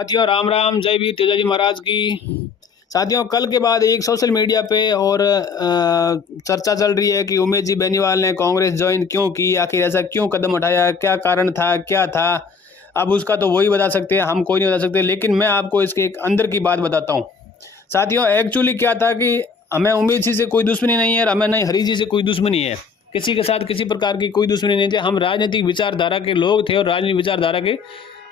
साथियों राम राम, जय वीर तेजाजी महाराज की। साथियों, कल के बाद एक सोशल मीडिया पे और चर्चा चल रही है कि उमेश जी बेनीवाल ने कांग्रेस ज्वाइन क्यों की, आखिर ऐसा क्यों कदम उठाया, क्या कारण था, क्या था। अब उसका तो वही बता सकते हैं, हम कोई नहीं बता सकते, लेकिन मैं आपको इसके एक अंदर की बात बताता हूँ। साथियों, एक्चुअली क्या था कि हमें उमेश जी से कोई दुश्मनी नहीं है और हमें नहीं हरी जी से कोई दुश्मनी है। किसी के साथ किसी प्रकार की कोई दुश्मनी नहीं थी। हम राजनीतिक विचारधारा के लोग थे और राजनीतिक विचारधारा के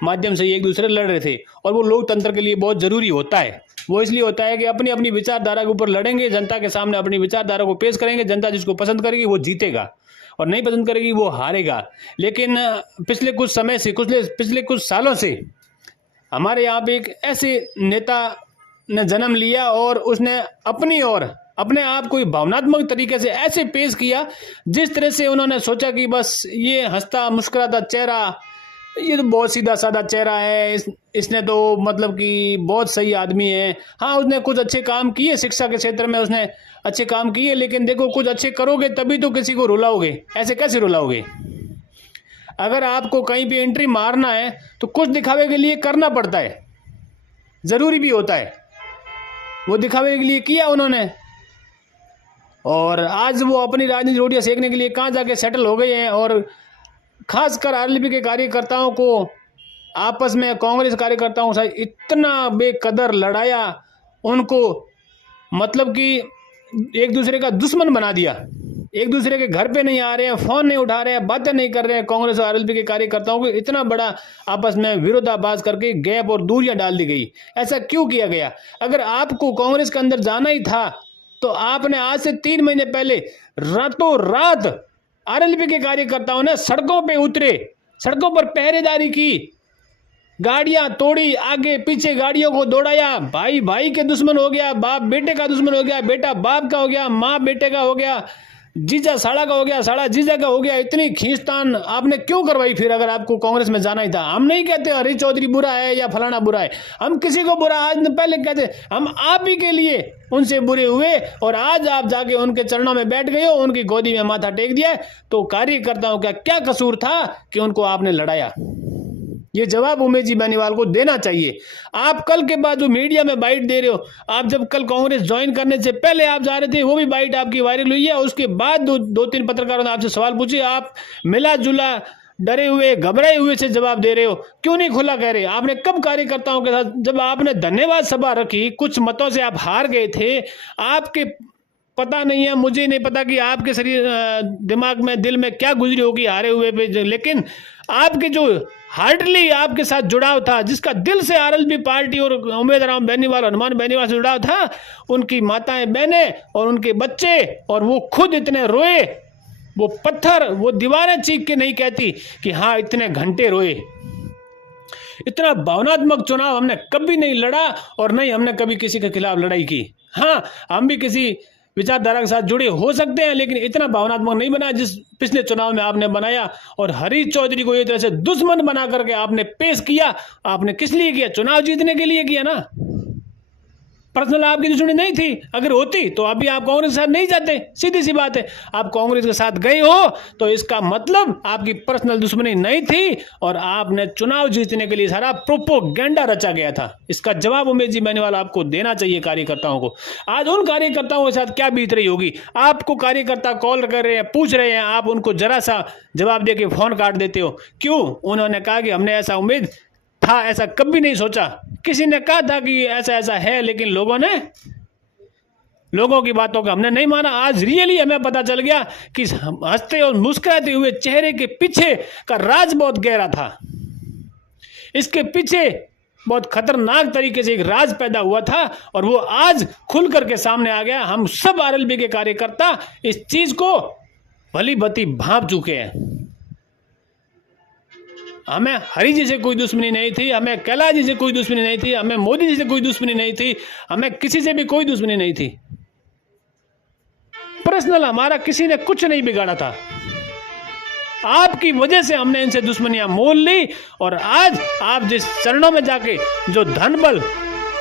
माध्यम से एक दूसरे लड़ रहे थे, और वो लोकतंत्र के लिए बहुत जरूरी होता है। वो इसलिए होता है कि अपनी अपनी विचारधारा के ऊपर लड़ेंगे, जनता के सामने अपनी विचारधारा को पेश करेंगे। जनता जिसको पसंद करेगी वो जीतेगा और नहीं पसंद करेगी वो हारेगा। लेकिन पिछले कुछ समय से, पिछले कुछ सालों से हमारे यहाँ पे एक ऐसे नेता ने जन्म लिया और उसने अपने आप को भावनात्मक तरीके से ऐसे पेश किया जिस तरह से उन्होंने सोचा कि बस ये हंसता मुस्कुराता चेहरा, ये तो बहुत सीधा साधा चेहरा है, इसने तो मतलब कि बहुत सही आदमी है। हाँ, उसने कुछ अच्छे काम किए, शिक्षा के क्षेत्र में उसने अच्छे काम किए, लेकिन देखो कुछ अच्छे करोगे तभी तो किसी को रुलाओगे, ऐसे कैसे रुलाओगे। अगर आपको कहीं भी एंट्री मारना है तो कुछ दिखावे के लिए करना पड़ता है, ज़रूरी भी होता है। वो दिखावे के लिए किया उन्होंने, और आज वो अपनी राजनीतिक रोटियां सेकने के लिए कहाँ जाके सेटल हो गए हैं। और खासकर आरएलपी के कार्यकर्ताओं को आपस में, कांग्रेस कार्यकर्ताओं से इतना बेकदर लड़ाया, उनको मतलब कि एक दूसरे का दुश्मन बना दिया। एक दूसरे के घर पे नहीं आ रहे हैं, फोन नहीं उठा रहे हैं, बातें नहीं कर रहे हैं। कांग्रेस और आरएलपी के कार्यकर्ताओं को इतना बड़ा आपस में विरोधाभास करके गैप और दूरियां डाल दी गई। ऐसा क्यों किया गया? अगर आपको कांग्रेस के अंदर जाना ही था तो आपने आज से 3 महीने पहले रातों रात आरएलपी के कार्यकर्ताओं ने सड़कों पे उतरे, सड़कों पर पहरेदारी की, गाड़ियां तोड़ी, आगे पीछे गाड़ियों को दौड़ाया। भाई भाई के दुश्मन हो गया, बाप बेटे का दुश्मन हो गया, बेटा बाप का हो गया, माँ बेटे का हो गया, जीजा साड़ा का हो गया, साड़ा जीजा का हो गया। इतनी खींचतान आपने क्यों करवाई? फिर अगर आपको कांग्रेस में जाना ही था, हम नहीं कहते हरी चौधरी बुरा है या फलाना बुरा है, हम किसी को बुरा आज पहले कहते, हम आप ही के लिए उनसे बुरे हुए और आज आप जाके उनके चरणों में बैठ गए हो, उनकी गोदी में माथा टेक दिया। तो कार्यकर्ताओं का क्या कसूर था कि उनको आपने लड़ाया? ये जवाब उमेश जी बेनीवाल को देना चाहिए। आप कल के बाद जो मीडिया में बाइट दे रहे हो, आप जब कल कांग्रेस ज्वाइन करने से पहले आप जा रहे थे, वो भी बाइट आपकी वायरल हुई है। उसके बाद दो तीन पत्रकारों ने आपसे सवाल पूछे, आप मिला जुला डरे हुए घबराए हुए से जवाब दे रहे हो, क्यों नहीं खुला कह रहे? आपने कब कार्यकर्ताओं के साथ, जब आपने धन्यवाद सभा रखी, कुछ मतों से आप हार गए थे, आपके पता नहीं है, मुझे नहीं पता कि आपके शरीर दिमाग में दिल में क्या गुजरी होगी हारे हुए पे, लेकिन आपके जो हार्डली आपके साथ जुड़ाव था, जिसका दिल से आरएलपी पार्टी और उमेश राम बेनीवाल, हनुमान बेनीवाल से जुड़ाव था, उनकी माताएं बहनें और उनके बच्चे, और वो खुद इतने रोए, वो पत्थर, वो दीवारें चीख के नहीं कहती कि हाँ इतने घंटे रोए। इतना भावनात्मक चुनाव हमने कभी नहीं लड़ा और नहीं हमने कभी किसी के खिलाफ लड़ाई की। हाँ, हम भी किसी विचारधारा के साथ जुड़े हो सकते हैं, लेकिन इतना भावनात्मक नहीं बना जिस पिछले चुनाव में आपने बनाया। और हरी चौधरी को इस तरह से दुश्मन बना करके आपने पेश किया। आपने किस लिए किया? चुनाव जीतने के लिए किया ना। पर्सनल आपकी दुश्मनी नहीं थी, अगर होती तो अभी आप कांग्रेस के साथ नहीं जाते, सीधी सी बात है। आप कांग्रेस के साथ गए हो तो इसका मतलब आपकी पर्सनल दुश्मनी नहीं थी और आपने चुनाव जीतने के लिए सारा प्रोपोगेंडा रचा गया था। इसका जवाब उमेश जी बेनीवाल आपको देना चाहिए कार्यकर्ताओं को। आज उन कार्यकर्ताओं के साथ क्या बीत रही होगी? आपको कार्यकर्ता कॉल कर रहे हैं, पूछ रहे हैं, आप उनको जरा सा जवाब दे के फोन काट देते हो। क्यों? उन्होंने कहा कि हमने ऐसा उम्मीद था, ऐसा कभी नहीं सोचा। किसी ने कहा था कि ऐसा ऐसा है, लेकिन लोगों की बातों का हमने नहीं माना। आज रियली हमें पता चल गया कि हंसते और मुस्कुराते हुए चेहरे के पीछे का राज बहुत गहरा था। इसके पीछे बहुत खतरनाक तरीके से एक राज पैदा हुआ था और वो आज खुल करके सामने आ गया। हम सब आरएलपी के कार्यकर्ता इस चीज को भली भांति भांप चुके हैं। हमें हरी जी से कोई दुश्मनी नहीं थी, हमें कैलाश जी से कोई दुश्मनी नहीं थी, हमें मोदी जी से कोई दुश्मनी नहीं थी, हमें किसी से भी कोई दुश्मनी नहीं थी। पर्सनल हमारा किसी ने कुछ नहीं बिगाड़ा था। आपकी वजह से हमने इनसे दुश्मनियां मोल ली और आज आप जिस चरणों में जाके जो धन बल,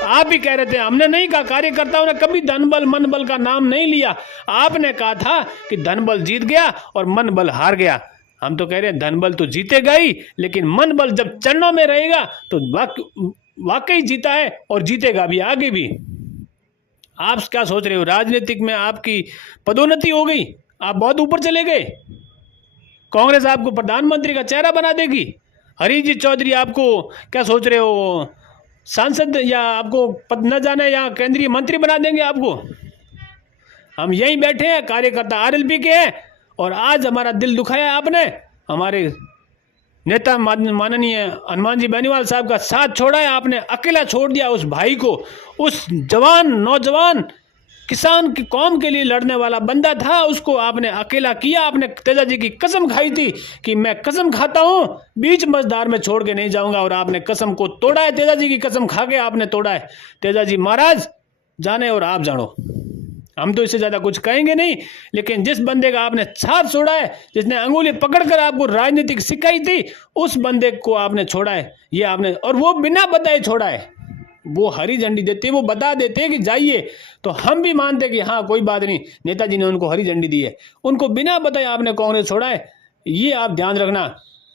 आप ही कह रहे थे, हमने नहीं कहा, कार्यकर्ताओं ने कभी धन बल मन बल का नाम नहीं लिया। आपने कहा था कि धन बल जीत गया और मन बल हार गया। हम तो कह रहे हैं धन बल तो जीतेगा ही, लेकिन मन बल जब चरणों में रहेगा तो वाकई जीता है और जीतेगा भी आगे भी। आप क्या सोच रहे हो, राजनीतिक में आपकी पदोन्नति हो गई, आप बहुत ऊपर चले गए, कांग्रेस आपको प्रधानमंत्री का चेहरा बना देगी, हरीजीत चौधरी आपको क्या सोच रहे हो सांसद या आपको पद न जाने या केंद्रीय मंत्री बना देंगे आपको। हम यहीं बैठे हैं, कार्यकर्ता आरएलपी के हैं, और आज हमारा दिल दुखाया आपने, हमारे नेता माननीय हनुमान जी बेनीवाल साहब का साथ छोड़ा है आपने, अकेला छोड़ दिया उस भाई को, उस जवान नौजवान किसान की कौम के लिए लड़ने वाला बंदा था, उसको आपने अकेला किया। आपने तेजाजी की कसम खाई थी कि मैं कसम खाता हूं बीच मझधार में छोड़ के नहीं जाऊंगा, और आपने कसम को तोड़ा है, तेजाजी की कसम खा के आपने तोड़ा है। तेजाजी महाराज जाने और आप जानो, हम तो इससे ज़्यादा कुछ कहेंगे नहीं, लेकिन जिस बंदे का आपने साथ छोड़ा है, जिसने अंगुली पकड़कर आपको राजनीतिक सिखाई थी, उस बंदे को आपने छोड़ा है, ये आपने, और वो बिना बताए छोड़ा है। वो हरी झंडी देते, वो बता देते कि जाइए, तो हम भी मानते कि हाँ कोई बात नहीं, नेताजी ने उनको हरी झंडी दी है, उनको बिना बताए आपने कांग्रेस छोड़ा है। ये आप ध्यान रखना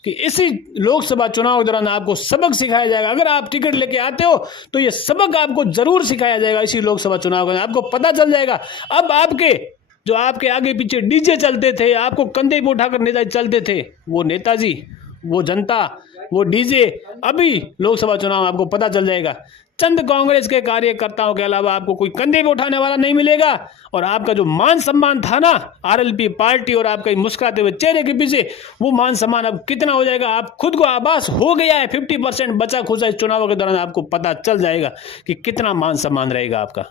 कि इसी लोकसभा चुनाव के दौरान आपको सबक सिखाया जाएगा। अगर आप टिकट लेके आते हो तो ये सबक आपको जरूर सिखाया जाएगा इसी लोकसभा चुनाव के दौरान, आपको पता चल जाएगा। अब आपके जो आपके आगे पीछे डीजे चलते थे, आपको कंधे पे उठाकर नेताजी चलते थे, वो नेताजी, वो जनता, वो डीजे, अभी लोकसभा चुनाव आपको पता चल जाएगा। चंद कांग्रेस के कार्यकर्ताओं के अलावा आपको कोई कंधे पे उठाने वाला नहीं मिलेगा, और आपका जो मान सम्मान था ना आरएलपी पार्टी और आपके मुस्कुराते हुए चेहरे के पीछे, वो मान सम्मान अब कितना हो जाएगा, आप खुद को आभास हो गया है। 50% बचा खुचा इस चुनाव के दौरान आपको पता चल जाएगा कि कितना मान सम्मान रहेगा आपका,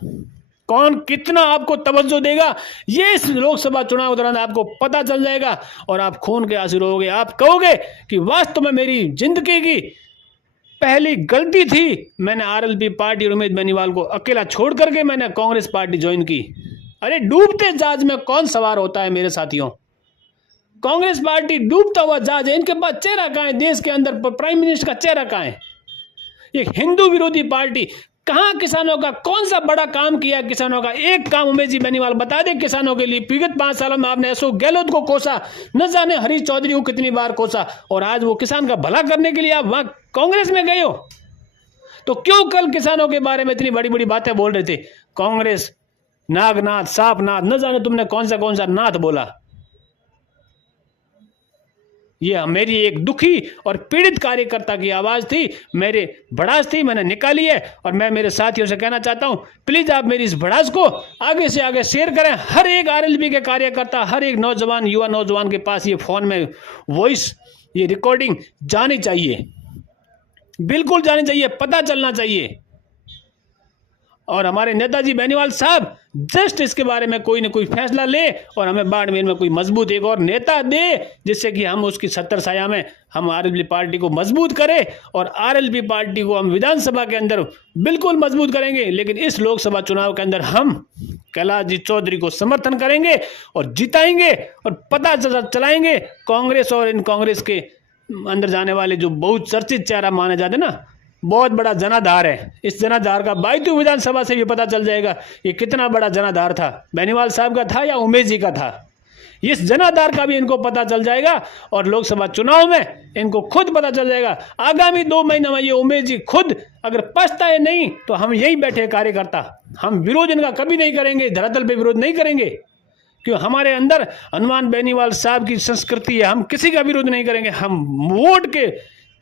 कौन कितना आपको तवज्जो देगा, ये इस लोकसभा चुनाव के दौरान आपको पता चल जाएगा। और आप खून के आंसू रोगे, आप कहोगे कि वास्तव में मेरी जिंदगी की पहली गलती थी, मैंने आरएलपी पार्टी और उमेश बेनीवाल को अकेला छोड़ करके मैंने कांग्रेस पार्टी ज्वाइन की। अरे डूबते जहाज में कौन सवार होता है मेरे साथियों, कांग्रेस पार्टी डूबता हुआ जहाज है, इनके पास चेहरा कहाँ है, देश के अंदर प्राइम मिनिस्टर का चेहरा कहाँ है। एक हिंदू विरोधी पार्टी, कहाँ किसानों का कौन सा बड़ा काम किया, किसानों का एक काम उमेश जी बेनीवाल बता दे किसानों के लिए। विगत 5 सालों में आपने अशोक गहलोत को कोसा, न जाने हरीश चौधरी को कितनी बार कोसा, और आज वो किसान का भला करने के लिए आप वहां कांग्रेस में गए हो। तो क्यों कल किसानों के बारे में इतनी बड़ी बड़ी बातें बोल रहे थे। कांग्रेस नागनाथ सापनाथ, न जाने तुमने कौन सा नाथ बोला। ये मेरी एक दुखी और पीड़ित कार्यकर्ता की आवाज़ थी, मेरे भड़ास थी, मैंने निकाली है। और मैं मेरे साथियों से कहना चाहता हूं, प्लीज़ आप मेरी इस भड़ास को आगे से आगे शेयर करें। हर एक आरएलपी के कार्यकर्ता, हर एक नौजवान, युवा नौजवान के पास ये फ़ोन में वॉइस, ये रिकॉर्डिंग जानी चाहिए, बिल्कुल जानी चाहिए, पता चलना चाहिए। और हमारे नेताजी बेनीवाल साहब जस्ट इसके बारे में कोई न कोई फैसला ले और हमें बाड़मेर में कोई मजबूत एक और नेता दे, जिससे कि हम उसकी 70 साया में हम आरएलपी पार्टी को मजबूत करें, और आरएलपी पार्टी को हम विधानसभा के अंदर बिल्कुल मजबूत करेंगे। लेकिन इस लोकसभा चुनाव के अंदर हम कैलाश जी चौधरी को समर्थन करेंगे और जिताएंगे, और पता चलाएंगे कांग्रेस और इन कांग्रेस के अंदर जाने वाले जो बहुत चर्चित चेहरा माने जाते ना, बहुत बड़ा जनाधार है। इस जनाधार का बायतू विधानसभा से भी पता चल जाएगा ये कितना बड़ा जनाधार था, बेनीवाल साहब का था या उमेश जी का था। इस जनाधार का भी इनको पता चल जाएगा, और लोकसभा चुनाव में इनको खुद पता चल जाएगा। आगामी 2 महीने में ये उमेश जी खुद अगर पछताए नहीं तो हम यही बैठे कार्यकर्ता, हम विरोध इनका कभी नहीं करेंगे, धरातल पे विरोध नहीं करेंगे, क्यों हमारे अंदर हनुमान बेनीवाल साहब की संस्कृति है। हम किसी का विरोध नहीं करेंगे, हम वोट के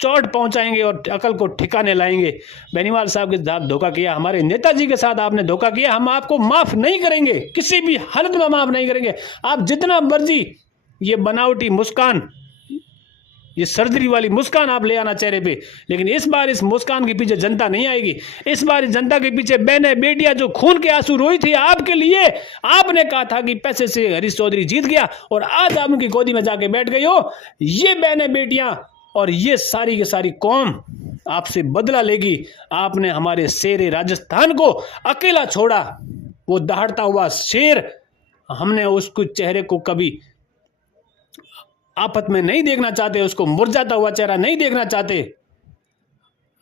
चोट पहुंचाएंगे और अकल को ठिकाने लाएंगे। बेनीवाल साहब के साथ धोखा किया, हमारे नेताजी के साथ आपने धोखा किया, हम आपको माफ नहीं करेंगे, किसी भी हालत में माफ नहीं करेंगे। आप जितना मर्जी ये बनावटी मुस्कान, ये सर्जरी वाली मुस्कान आप ले आना चेहरे पे, लेकिन इस बार इस मुस्कान के पीछे जनता नहीं आएगी। इस बार इस जनता के पीछे बहनें बेटियां जो खून के आंसू रोई थी आपके लिए, आपने कहा था कि पैसे से हरीश चौधरी जीत गया, और आज आप उनकी गोदी में जाके बैठ गई हो। ये बहनें बेटियां और ये सारी की सारी कौम आपसे बदला लेगी। आपने हमारे शेर राजस्थान को अकेला छोड़ा, वो दहाड़ता हुआ शेर, हमने उसको चेहरे को कभी आफत में नहीं देखना चाहते, उसको मुरझाता हुआ चेहरा नहीं देखना चाहते।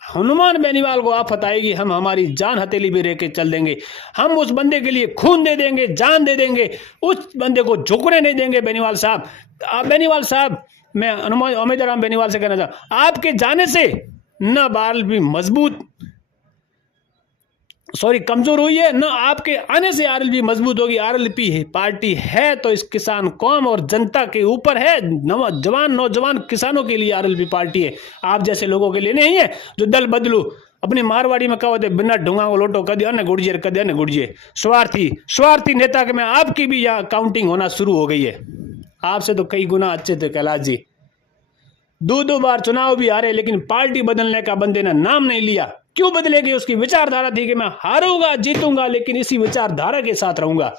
हनुमान बेनीवाल को आफत आएगी, हम हमारी जान हथेली पे रह के चल देंगे, हम उस बंदे के लिए खून दे देंगे, जान दे देंगे, उस बंदे को झुकने नहीं देंगे। बेनीवाल साहब मैं उमेश राम बेनीवाल से कहना चाहता, आपके जाने से न बाल भी मजबूत सॉरी कमजोर हुई है, ना आपके आने से आरएलपी मजबूत होगी। आरएलपी पार्टी है तो इस किसान कौम और जनता के ऊपर है, नौजवान किसानों के लिए आरएलपी पार्टी है, आप जैसे लोगों के लिए नहीं है जो दल बदलू। अपनी मारवाड़ी में कहो थे बिना ढूंगा को लोटो कदे अन्न गुड़िए कदे अन्न गुड़िए। स्वार्थी नेता के में आपकी भी यहाँ काउंटिंग होना शुरू हो गई है। आपसे तो कई गुना अच्छे थे कैलाश जी, दो बार चुनाव भी हारे लेकिन पार्टी बदलने का बंदे ने नाम नहीं लिया। क्यों बदलेगी? उसकी विचारधारा थी कि मैं हारूंगा जीतूंगा लेकिन इसी विचारधारा के साथ रहूंगा।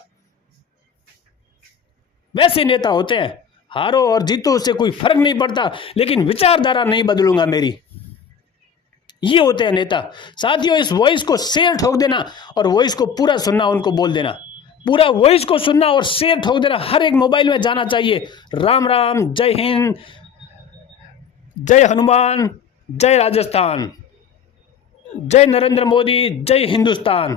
वैसे नेता होते हैं, हारो और जीतो उससे कोई फर्क नहीं पड़ता लेकिन विचारधारा नहीं बदलूंगा मेरी, ये होते हैं नेता। साथियों, इस वॉइस को शेयर ठोक देना और वॉइस को पूरा सुनना, उनको बोल देना, पूरा वॉइस को सुनना और शेयर ठोक देना, हर एक मोबाइल में जाना चाहिए। राम राम, जय हिंद, जय हनुमान, जय राजस्थान, जय नरेंद्र मोदी, जय हिंदुस्तान।